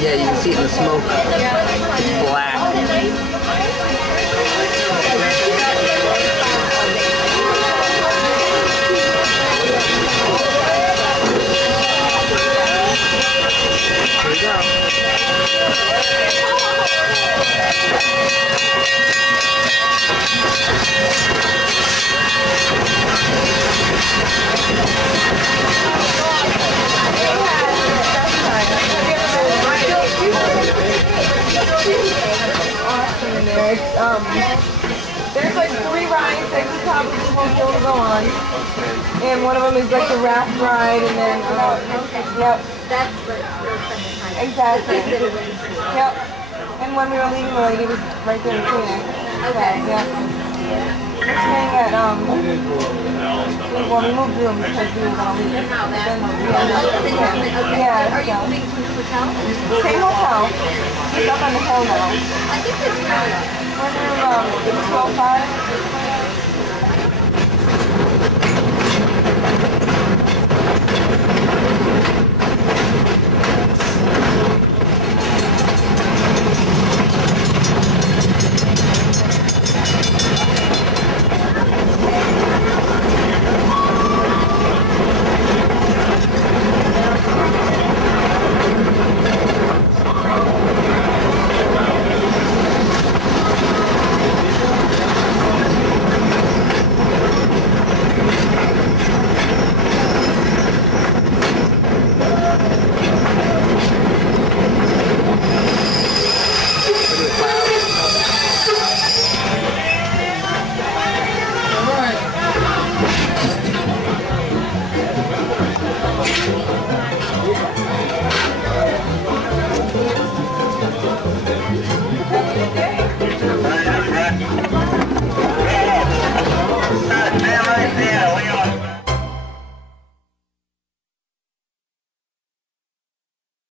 Yeah, you can see it in the smoke. It's black. Here we go. There's like 3 rides that you probably won't be able to go on, and one of them is like the raft ride, and then yep, That's what your second time. exactly, yep. And when we were leaving, the lady was right there in Phoenix. Okay. Yeah. We're staying at well, we moved room because we were gonna leave. Yeah. Are you moving to the hotel? Same hotel. It's up on the hill now. I think it's We're near 12:05.